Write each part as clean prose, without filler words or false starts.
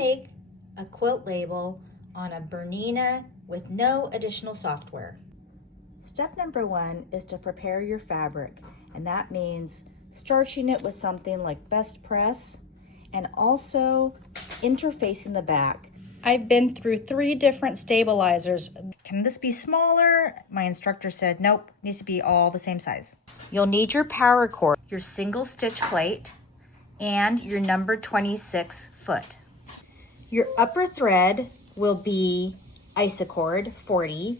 make a quilt label on a Bernina with no additional software. Step number 1 is to prepare your fabric, and that means starching it with something like Best Press and also interfacing the back. I've been through 3 different stabilizers. Can this be smaller? My instructor said, nope, needs to be all the same size. You'll need your power cord, your single stitch plate, and your number 26 foot. Your upper thread will be Isacord 40,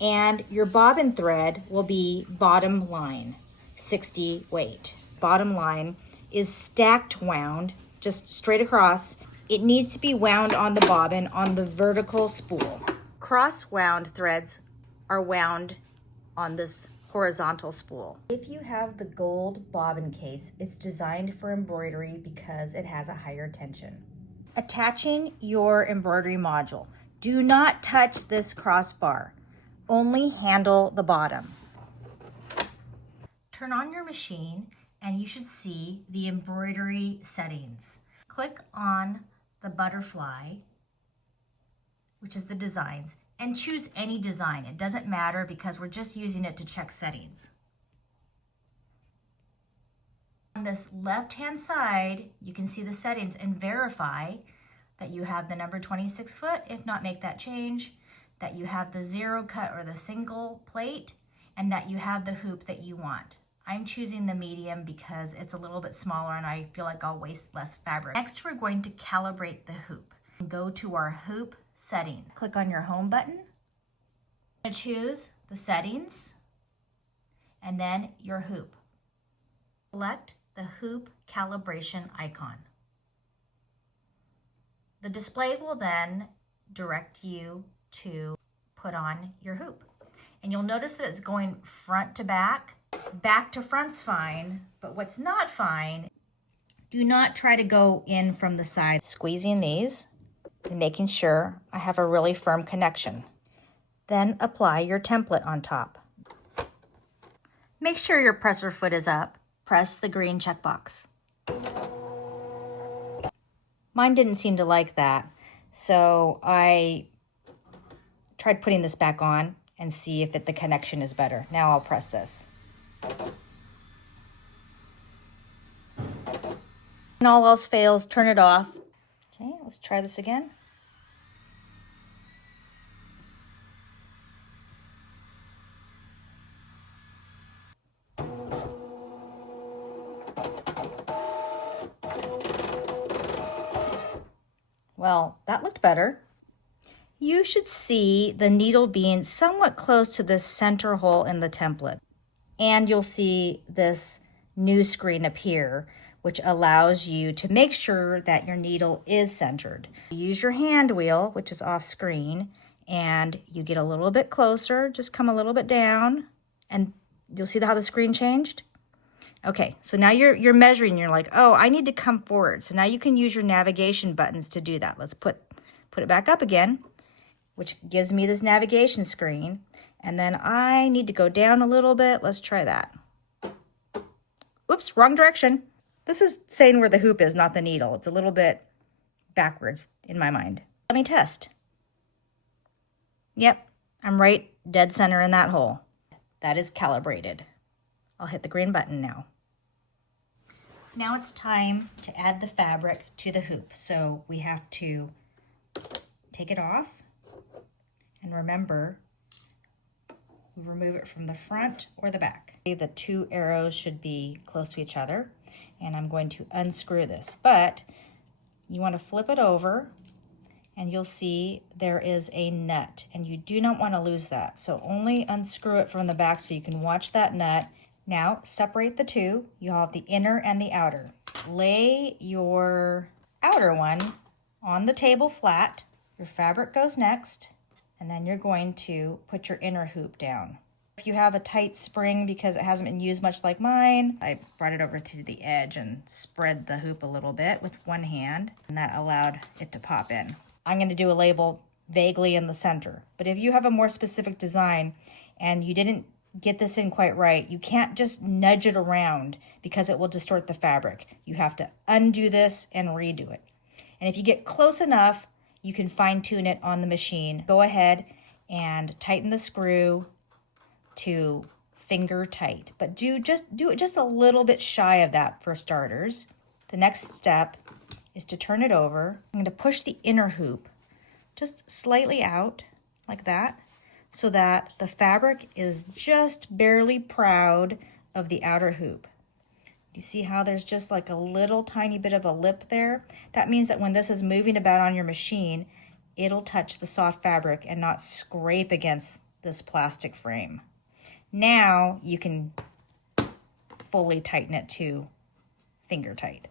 and your bobbin thread will be bottom line 60 weight. Bottom line is stacked wound, just straight across. It needs to be wound on the bobbin on the vertical spool. Cross wound threads are wound on this horizontal spool. If you have the gold bobbin case, it's designed for embroidery because it has a higher tension. Attaching your embroidery module. Do not touch this crossbar. Only handle the bottom. Turn on your machine and you should see the embroidery settings. Click on the butterfly, which is the designs, and choose any design. It doesn't matter because we're just using it to check settings. On this left-hand side, you can see the settings and verify that you have the number 26 foot, if not make that change, that you have the 0 cut or the single plate, and that you have the hoop that you want. I'm choosing the medium because it's a little bit smaller and I feel like I'll waste less fabric. Next, we're going to calibrate the hoop. Go to our hoop setting. Click on your home button. Choose the settings and then your hoop. Select the hoop calibration icon. The display will then direct you to put on your hoop. And you'll notice that it's going front to back. Back to front's fine, but what's not fine, do not try to go in from the side. Squeezing these and making sure I have a really firm connection. Then apply your template on top. Make sure your presser foot is up. Press the green checkbox. Mine didn't seem to like that, so I tried putting this back on and see if the connection is better. Now I'll press this. And all else fails, turn it off. Okay, let's try this again. Well, that looked better. You should see the needle being somewhat close to the center hole in the template. And you'll see this new screen appear, which allows you to make sure that your needle is centered. Use your hand wheel, which is off screen, and you get a little bit closer, just come a little bit down, and you'll see how the screen changed. Okay, so now you're measuring, you're like, oh, I need to come forward. So now you can use your navigation buttons to do that. Let's put it back up again, which gives me this navigation screen. And then I need to go down a little bit. Let's try that. Oops, wrong direction. This is saying where the hoop is, not the needle. It's a little bit backwards in my mind. Let me test. Yep, I'm right dead center in that hole. That is calibrated. I'll hit the green button now. Now it's time to add the fabric to the hoop. So we have to take it off. And remember, remove it from the front or the back. The 2 arrows should be close to each other, and I'm going to unscrew this. But you want to flip it over, and you'll see there is a nut, and you do not want to lose that. So only unscrew it from the back so you can watch that nut. Now separate the 2. You'll have the inner and the outer. Lay your outer one on the table flat. Your fabric goes next. And then you're going to put your inner hoop down. If you have a tight spring because it hasn't been used much like mine, I brought it over to the edge and spread the hoop a little bit with one hand, and that allowed it to pop in. I'm going to do a label vaguely in the center, but if you have a more specific design and you didn't get this in quite right, you can't just nudge it around because it will distort the fabric. You have to undo this and redo it. And if you get close enough, you can fine tune it on the machine. Go ahead and tighten the screw to finger tight, but do it just a little bit shy of that for starters. The next step is to turn it over. I'm going to push the inner hoop just slightly out like that, so that the fabric is just barely proud of the outer hoop. Do you see how there's just like a little tiny bit of a lip there? That means that when this is moving about on your machine, it'll touch the soft fabric and not scrape against this plastic frame. Now you can fully tighten it to finger tight.